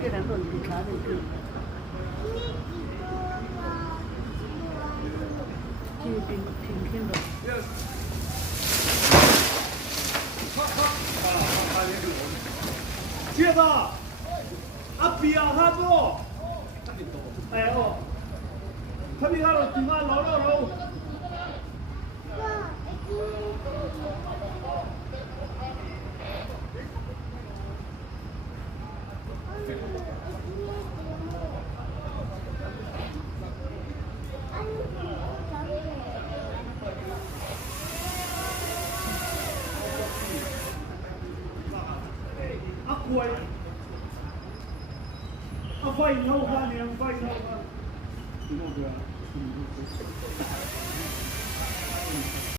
cái đàn rồi thì khá được được thì tìm thêm rồi 뒤에다 앞이야 하고 에어 터미가로 뒤만 러러러 quay quay lâu qua thì em quay lâu qua